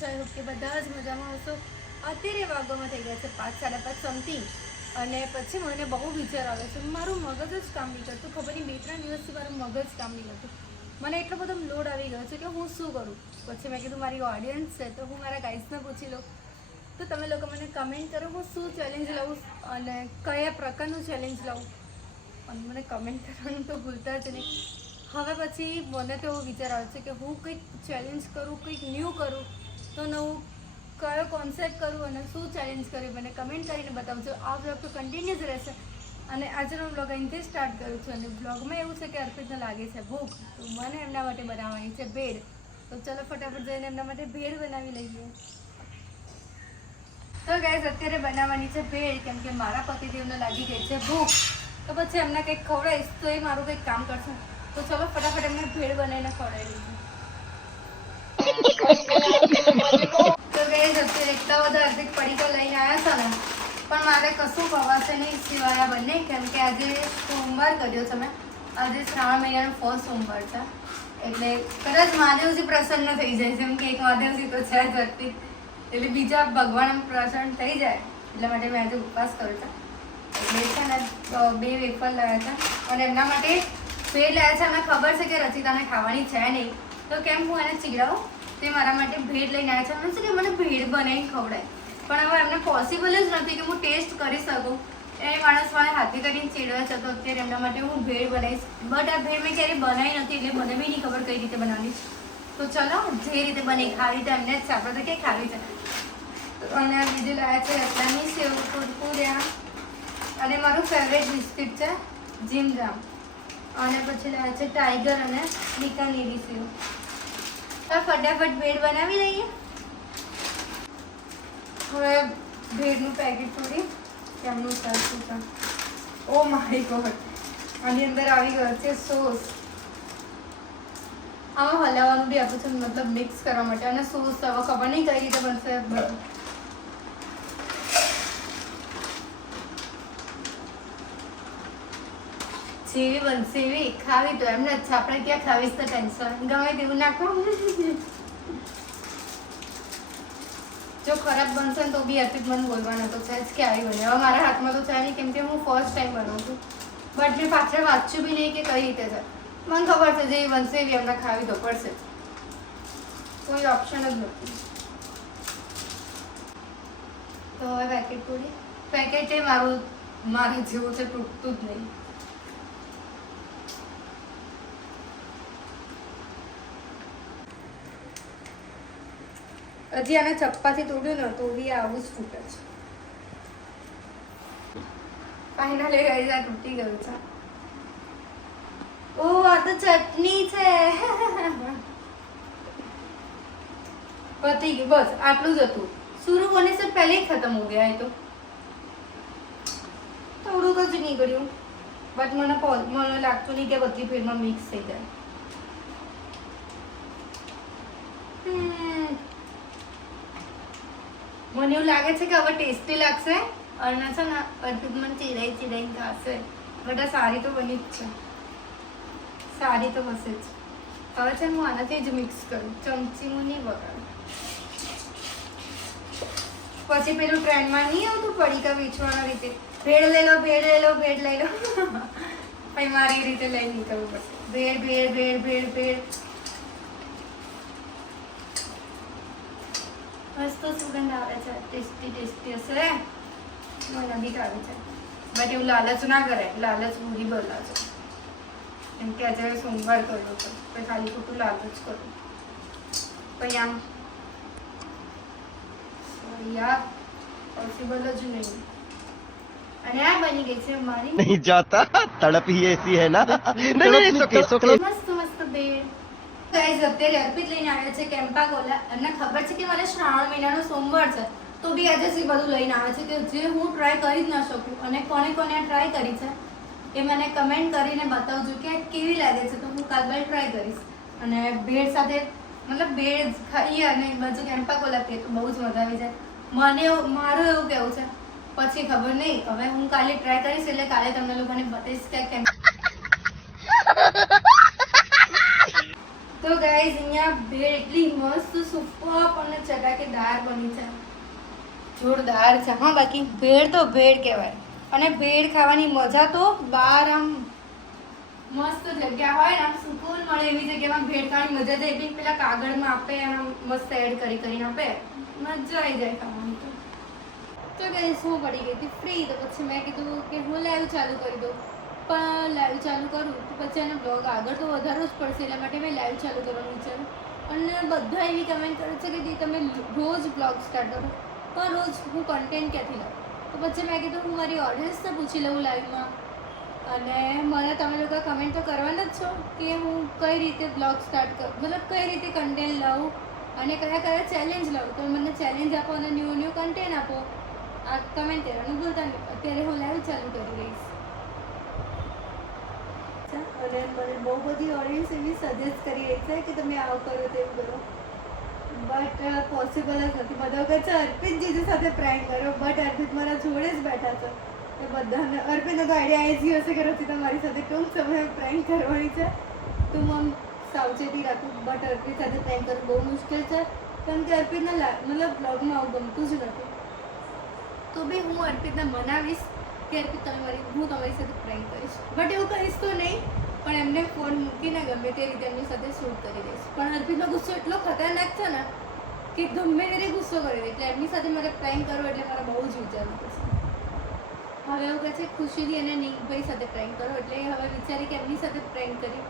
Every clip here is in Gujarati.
છો આઈ હોપ કે બધા જ મજામાં હશો અત્યારે વાગવામાં થઈ ગયા છે પાંચ, સાડા પાંચ સમથિંગ અને પછી મને બહુ વિચાર આવે છે, મારું મગજ જ કામ નહીં કરતું. ખબર નહીં, બે, ત્રણ દિવસથી મારું મગજ કામ નહીં કરતું. મને એટલો બધો લોડ આવી ગયો છે કે હું શું કરું? પછી મેં કીધું, મારી ઓડિયન્સ છે, તો હું મારા ગાઈડ્સને પૂછી લઉં. તો તમે લોકો મને કમેન્ટ કરો, હું શું ચેલેન્જ લઉં અને કયા પ્રકારનું ચેલેન્જ લઉં અને મને કમેન્ટ કરવાનું તો ભૂલતા જ નહીં. હવે પછી મને તો એવો વિચાર આવે છે કે હું કંઈક ચેલેન્જ કરું, કંઈક ન્યૂ કરું તો નવું કયો કોન્સેપ્ટ કરું અને શું ચેલેન્જ કર્યું મને કમેન્ટ કરીને બતાવજો. આ બ્લોગ તો કન્ટિન્યુઅસ રહેશે. અને આજનો બ્લોગ અહીંથી સ્ટાર્ટ કરું છું. અને બ્લોગમાં એવું છે કે અર્પિતને લાગે છે ભૂખ. તો મને એમના માટે બનાવવાની છે ભેળ. તો ચલો ફટાફટ જઈને એમના માટે ભેળ બનાવી લઈએ. તો ગાઈઝ અત્યારે બનાવવાની છે ભેળ, કેમ કે મારા પતિદેવને લાગી ગઈ છે ભૂખ. તો પછી એમને કંઈક ખવડાવીશ, તો એ મારું કંઈક કામ કરશે. તો ચલો ફટાફટ એમને ભેળ બનાવીને ખવડાવી લઈએ તો ગાઈઝ અત્યારે એટલા બધા હાર્દિક હતા છે કે એક બીજા ભગવાન પ્રસન્ન થઈ જાય એટલા માટે મેં આજે ઉપવાસ કર્યો છે છે ને બે વેફર લાવ્યા છે અને એમના માટે ભેળ લાવ્યા છે અને ખબર છે કે રચિતાને ખાવાની છે નહીં તો કેમ હું એને ચીડાવું? તે મારા માટે ભેળ લઈને આવ્યા છે. મને કે મને ભેળ બનાવીને ખવડાય. પણ હવે એમને પોસિબલ જ નથી કે હું ટેસ્ટ કરી શકું. એ માણસ મારે હાથી કરીને ચેડવા જતો અત્યારે એમના માટે હું ભેળ બનાવીશ. બટ આ ભેળ મેં ક્યારેય બનાવી નથી એટલે મને બી નહીં ખબર કઈ રીતે બનાવવાની તો ચલો, જે રીતે બને ખાવી તો એમને જ આપણે તો ક્યાંય ખાવી છે. અને આ બીજું લાવ્યા છે રતલાની સેવ કુરકુર્યા. અને મારું ફેવરેટ બિસ્કિટ છે જીમ જામ અને પછી લાવ્યા છે ટાઈગર અને બીકાનેરી સેવ. તો ફટાફટ ભેળ બનાવી લઈએ. હવે ભેળનું પેકેટ થોડી કેમનું સરસું ઓ માય ગોડ. આની અંદર આવી ગયો છે સોસ. આમાં હલાવવાનું બી આપું છું મતલબ મિક્સ કરવા માટે. અને સોસ હવે ખબર નહીં કઈ રીતે બનશે. જેવી બનશે એવી ખાવી તો એમને જ આપણે ક્યાં ખાવીશ તો ટેન્શન ગમે તેવું નાખો જો ખરાબ બનશે તો બી અર્પિત મને બોલવાનો તો છે જ કે આવી બને હવે મારા હાથમાં તો છે નહીં, કેમ કે હું ફર્સ્ટ ટાઈમ બનાવું છું. બટ મેં પાછળ વાંચ્યું બી નહીં કે કઈ રીતે છે. મને ખબર છે જેવી બનશે એવી એમને ખાવી તો પડશે. જ. કોઈ ઓપ્શન જ નથી. તો હવે પેકેટ પૂરી પેકેટ એ મારું, મારા જેવું છે, તૂટતું જ નહીં. હજી આને ચપ્પાથી તોડ્યું ને, તો બી આવું જ ફૂટે છે. ફાઇનલી ગાઈઝ આ તૂટી ગયું છે. ઓ આ તો ચટણી છે. પતી ગયું, બસ, આટલું જ હતું. શરૂ હોને સર પહેલે જ ખતમ હો ગયા એ તો. થોડુંક જ નીકળ્યું બટ મને મને લાગતું નહીં કે બધી ફિલ્મ મિક્સ થઈ જાય. મને એવું લાગે છે કે હવે ટેસ્ટી લાગશે અને છે ને અર્પિત મને ચીરાઈ ચીરાઈ ખાશે. બટ સારી તો બની જ છે. સારી તો હશે જ. હવે છે હું આનાથી જ મિક્સ કરું. ચમચી હું નહીં વગાડું. પછી પેલું ટ્રેન્ડમાં નહીં આવતું પડીકા વેચવાના રીતે? ભેળ લઈ લો, ભેળ લઈ લો, ભેળ લઈ લો. પછી મારી રીતે લઈ નીકળવું પડશે. ભેળ ભેળ ભેળ ભેળ ભેળ. મસ્ત સુગંધ આવે છે ટેસ્ટી ટેસ્ટી હશે. મને બીક આવે છે. બટ એવું લાલચ ના કરે લાલચ ભૂલી બોલા છે. એમ કે આજે સોમવાર કર્યો હતો તો ખાલી ખોટું લાલચ કરું. પછી આમ યાર પોસિબલ જ નહીં. અને આ બની ગઈ છે મારી. નહીં જાતા તડપ એસી હે ના. નહીં નહીં મસ્ત મસ્ત બેડ ગાઈઝ અત્યારે અર્પિત લઈને આવ્યો છે કેમ્પા ગોલા અને ખબર છે કે મને શ્રાવણ મહિનાનો સોમવાર છે. તો બી આજે સી બધું લઈને આવે છે કે જે હું ટ્રાય કરી જ ન શકું અને કોને કોને ટ્રાય કરી છે એ મને કમેન્ટ કરીને બતાવજો કે કેવી લાગે છે. તો હું કાલ ટ્રાય કરીશ. અને ભેળ સાથે, મતલબ ભેળ ખાઈએ અને બધું કેમ્પા ગોલા પીએ તો બહુ જ મજા આવી જાય. મને મારું એવું કેવું છે. પછી ખબર નહીં. હવે હું કાલે ટ્રાય કરીશ એટલે કાલે તમને લોકોને બતાવીશ કે કેમ તો ગાઈઝ અહીંયા ભેળ એટલી મસ્ત સુપર અને ચટાકેદાર બની છે. જોરદાર છે. હા બાકી ભેળ તો ભેળ કહેવાય. અને ભેળ ખાવાની મજા તો બહાર આમ મસ્ત જગ્યા હોય આમ સુકૂન મળે એવી જગ્યામાં ભેળ ખાવાની મજા જાય એટલી પેલા કાગળમાં આપે અને આમ મસ્ત એડ કરી કરીને આપે. મજા આવી જાય ખાવાની તો. તો ગઈ હું પડી ગઈ હતી ફ્રી તો પછી મેં કીધું કે હું લાઈવ ચાલુ કરી દઉં. પણ લાઈવ ચાલુ કરું તો પછી એનો બ્લોગ આગળ તો વધારવો જ પડશે એટલા માટે મેં લાઈવ ચાલુ કરવાનું વિચાર્યું. અને બધા એવી કમેન્ટ કરે છે કે દી તમે રોજ બ્લોગ સ્ટાર્ટ કરો, પણ રોજ હું કન્ટેન્ટ ક્યાંથી લઉં તો પછી મેં કીધું, હું મારી ઓડિયન્સને પૂછી લઉં લાઈવમાં અને મને તમે લોકો કમેન્ટ તો કરવાના જ છો કે હું કઈ રીતે બ્લોગ સ્ટાર્ટ કરું, મતલબ કઈ રીતે કન્ટેન્ટ લઉં અને કયા કયા ચેલેન્જ લઉં તો મને ચેલેન્જ આપો અને ન્યૂ ન્યૂ કન્ટેન્ટ આપો. આ કમેન્ટ કરવાનું ભૂલતા નહીં. અત્યારે હું લાઈવ ચાલુ કરી રહીશ અને મને બહુ બધી ઓડિયન્સ એવી સજેસ્ટ કરી રહી છે કે તમે આવું કરો તેવું કરો. બટ પોસિબલ જ નથી. બધા કહે છે અર્પિત જીજુ સાથે પ્રેન્ક કરો. બટ અર્પિત મારા જોડે જ બેઠા છે. તો બધાને અર્પિતને તો આઈડિયા આવી ગયો હશે કે રચિતા મારી સાથે ટૂંક સમયે પ્રેન્ક કરવાની છે. તો હું સાવચેતી રાખું બટ અર્પિત સાથે પ્રેન્ક કરવું બહુ મુશ્કેલ છે. કારણ કે અર્પિતના મતલબ બ્લોગમાં આવું ગમતું જ નથી. તો બી હું અર્પિતને મનાવીશ કે અર્પિત તમે મારી, હું તમારી સાથે પ્રેન્ક કરીશ. બટ એવું કહીશ તો નહીં. પણ એમને ફોન મૂકીને ગમે તે રીતે એમની સાથે શૂટ કરી દઈશ. પણ અર્પિતનો ગુસ્સો એટલો ખતરનાક છે ને કે ગમે તે ગુસ્સો કરી એટલે એમની સાથે મારે પ્રેન્ક કરવો એટલે મારે બહુ જ વિચારવું પડશે હવે એવું કહે છે ખુશીથી અને નીકભાઈ સાથે પ્રેન્ક કરો. એટલે હવે વિચારી કે એમની સાથે પ્રેન્ક કરી.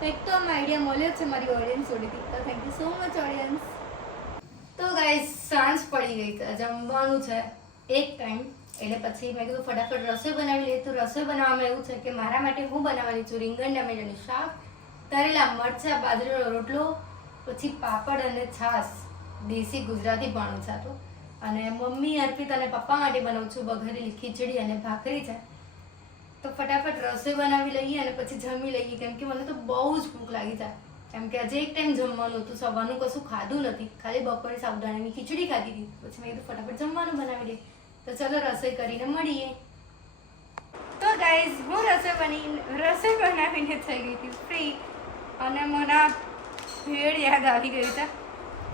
કંઈક તો આમ આઈડિયા મળ્યો છે મારી ઓડિયન્સ જોડેથી. તો thank you so much audience તો ગાઈઝ સાંજ પડી ગઈ છે. જમવાનું છે. એક ટાઈમ એટલે પછી મેં કીધું, ફટાફટ રસોઈ બનાવી લઈએ. તો રસોઈ બનાવવામાં એવું છે કે મારા માટે હું બનાવવાની છું રીંગણ ટમેટાનું શાક તરેલા મરચાં, બાજરીનો રોટલો, પછી પાપડ અને છાશ, દેશી ગુજરાતી ભાણું છે અને મમ્મી અર્પિત અને પપ્પા માટે બનાવું છું બઘરેલી ખીચડી અને ભાખરી છે. તો ફટાફટ રસોઈ બનાવી લઈએ અને પછી જમી લઈએ. કેમ કે મને તો બહુ જ ભૂખ લાગી જાય કેમ કે આજે એક ટાઈમ જમવાનું હતું, સવારનું કશું ખાધું નથી. ખાલી બપોરે સાબુદાણાની ખીચડી ખાધી હતી. પછી મેં કીધું, ફટાફટ જમવાનું બનાવી લઈએ. તો ચલો રસોઈ કરીને મળીએ. તો ગાઈઝ હું રસોઈ બની, રસોઈ બનાવીને થઈ ગઈ હતી ફ્રી અને મને ભેળ યાદ આવી ગઈ હતા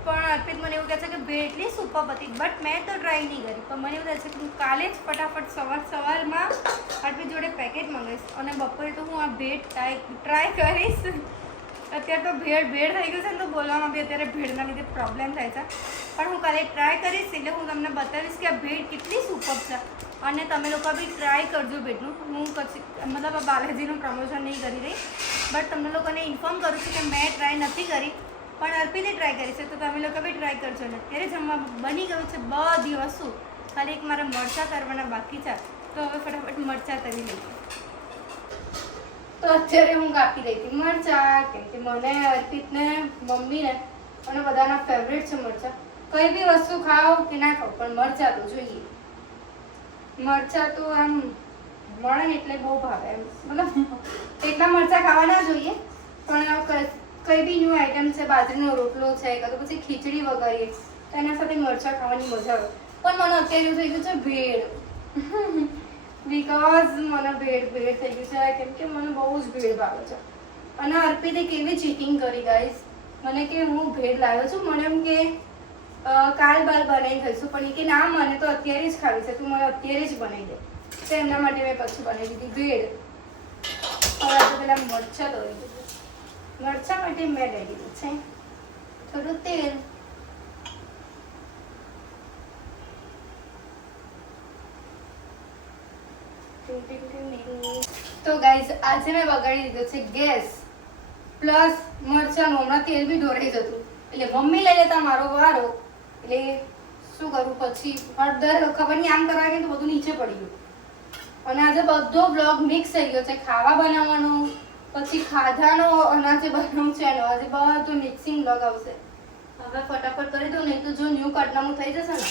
પણ અર્પિત મને એવું કહે છે કે ભેળ એટલી સુપર હતી બટ મેં તો ટ્રાય નહીં કરી. પણ મને એવું કહે છે કે હું કાલે જ ફટાફટ સવાર સવારમાં અર્પિત જોડે પેકેટ મંગાવીશ. અને બપોરે તો હું આ ભેટ ટ્રાય ટ્રાય કરીશ. અત્યારે તો ભેળ ભેળ થઈ ગયું છે ને તો બોલવામાં બી અત્યારે ભેળના લીધે પ્રોબ્લેમ થાય છે. પણ હું કાલે ટ્રાય કરીશ, એટલે હું તમને બતાવીશ કે આ ભેળ કેટલી સુપર છે. અને તમે લોકો બી ટ્રાય કરજો ભેળનું. હું પછી, મતલબ આ બાલાજીનું પ્રમોશન નહીં કરી રહી. બટ તમને લોકોને ઇન્ફોર્મ કરું છું કે મેં ટ્રાય નથી કરી, પણ અર્પિતે ટ્રાય કરી છે, તો તમે લોકો બી ટ્રાય કરજો. ને અત્યારે જમવા બની ગયું છે બધી વસ્તુ. ખાલી એક મારા મરચાં કરવાના બાકી છે. તો હવે ફટાફટ મરચાં તરી લઈએ. તો અત્યારે હું કાપી રહી હતી મરચા, કેમ કે મને અર્પિતને, મમ્મીને અને બધાના ફેવરેટ છે મરચા. કઈ બી વસ્તુ ખાઓ કે ના ખાઓ, પણ મરચા તો જોઈએ. મરચા તો આમ મળે ને એટલે બહુ ભાવે એમ. મતલબ એટલા મરચા ખાવા ના જોઈએ, પણ કઈ બી ન્યૂ આઈટમ છે, બાજરીનો રોટલો છે, કાં તો પછી ખીચડી વગાડીએ તો એના સાથે મરચા ખાવાની મજા આવે. પણ મને અત્યારે થઈ ગયું છે, ભેળ. બીકોઝ મને ભેડ ભેડ થઈ ગયું છે. કેમ કે મને બહુ જ ભેડ ભાવે છે. અને અર્પિતે કેવી ચીટિંગ કરી ગાઈસ મને કે હું ભેડ લાવ્યો છું. મને એમ કે કાલ બાલ બનાવી ખાઈશું પણ એ કે ના, મને તો અત્યારે જ ખાવી છે. તું મને અત્યારે જ બનાવી દે. તો એમના માટે મેં પછી બનાવી દીધી ભેળ. હવે આપણે પેલા મરચાં દોરી દીધું મરચાં માટે મેં લઈ લીધું છે. થોડું તેલ. તો ગાઈઝ આજે મેં બગાડી દીધો છે ગેસ. પ્લસ મરચાનું, હમણાં તેલ બી ઢોરાઈ જતું. એટલે મમ્મી લઈ લેતા, મારો વારો. એટલે શું કરું પછી? હળદર ખબર નહીં આમ કરવા ગયું તો બધું નીચે પડી ગયું. અને આજે બધો બ્લોગ મિક્સ થઈ ગયો છે. ખાવા બનાવવાનો, પછી ખાધાનો અનાજે બનાવું છે એનો આજે બધું મિક્સિંગ બ્લોગ આવશે. હવે ફટાફટ કરી દઉં, નહીં તો જો ન્યૂ કટનામું થઈ જશે ને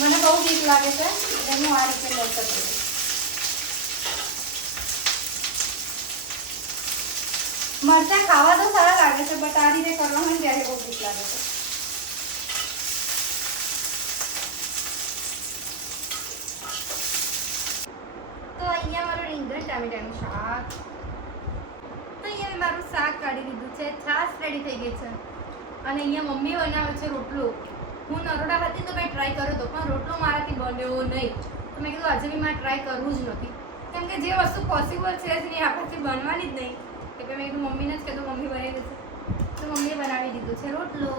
મને બહુ બીક લાગે છે, એટલે હું આ રીતે મરચાં કરું મરચાં ખાવા તો સારા લાગે છે બટ આ રીતે કરવા હોય ત્યારે બહુ બીક લાગે છે. તો અહીંયા મારું રીંગણ, ટામેટાનું શાક. તો અહીંયા મારું શાક કાઢી દીધું છે, છાશ રેડી થઈ ગઈ છે. અને અહીંયા મમ્મી બનાવે છે રોટલો. હું ખાતી તો મેં ટ્રાય કર્યો હતો પણ રોટલો મારાથી બન્યો નહીં. તો મેં કીધું આજે બી મારે ટ્રાય કરવું જ નથી. કેમ કે જે વસ્તુ પોસિબલ છે જ નહીં, આપણથી બનવાની જ નહીં. કે મેં કીધું મમ્મીને જ કીધું, મમ્મી બનાવી દેશે તો મમ્મીએ બનાવી દીધું છે રોટલો.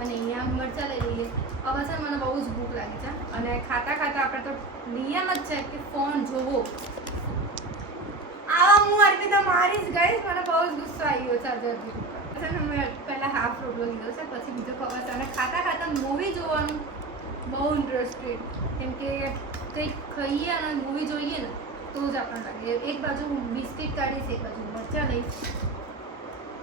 અને અહીંયા મરચાં લઈ લઈએ. હવે સર મને બહુ જ ભૂખ લાગી છે અને ખાતા ખાતા આપણે તો નિયમ જ છે કે ફોન જોવો. આવા હું અર્પિતા મારી જ ગઈ મને બહુ જ ગુસ્સો આવ્યો છે આજે. છે ને મેં પહેલાં હાફ રોટલો લીધો છે, પછી બીજો ખબર છે. અને ખાતા ખાતા મૂવી જોવાનું બહુ ઇન્ટરેસ્ટેડ કેમ કે કંઈક ખાઈએ અને મૂવી જોઈએ ને, તો જ આપણને લાગે. એક બાજુ હું બિસ્કિટ કાઢીશ એક બાજુ મરચાં લઈશ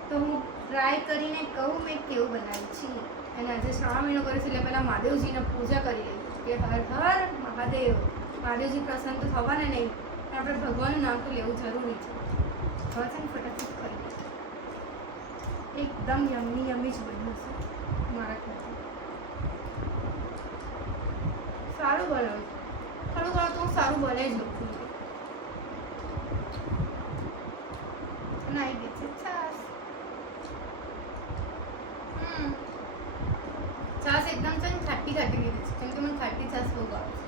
તો હું ટ્રાય કરીને કહું મેં કેવું બનાવી છે. અને આજે શ્રાવણ મહિનો કર્યો છે, એટલે પહેલાં મહાદેવજીને પૂજા કરી લઈ કે હર હર મહાદેવ. મહાદેવજી પ્રસન્ન તો થવાને નહીં, પણ આપણે ભગવાનનું નામ તો લેવું જરૂરી છે. હવે છે ને ફટાફટ. એકદમ યમી યમી જ બન્યું છે મારા ખ્યાલથી સારું બનાવ્યું થોડું ઘણું તો સારું બનાવી જ લઉં છું અને છે છાશ હમ. છાશ એકદમ છે ને ખાટી ખાટી લીધી છે કેમ કે મને ખાટી છાશ બહુ ભાવે છે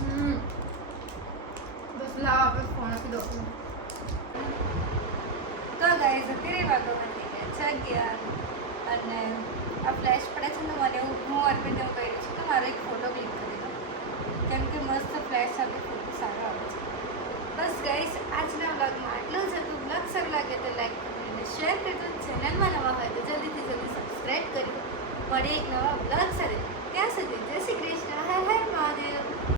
હમ. બસ લાવ આપણે ફોન આપી દો તો ગાઈઝ અત્યારે વાગો બની ગયા છે અગિયાર અને આ ફ્લેશ પડે છે ને મને હું હું અર્પિત એવું કહી છું કે મારો એક ફોટો ક્લિક કરી દો. કેમ કે મસ્ત ફ્લેશ સાથે ફોટો સારો આવે છે. બસ ગાઈઝ આજના બ્લોગમાં આટલું જ હતું. બ્લોગ સારું લાગે તો લાઈક કરીને શેર કરજો ચેનલમાં નવા હોય તો જલ્દીથી જલ્દી સબસ્ક્રાઈબ કરી મળીએ એક નવા બ્લોગ સાથે. ત્યાં સુધી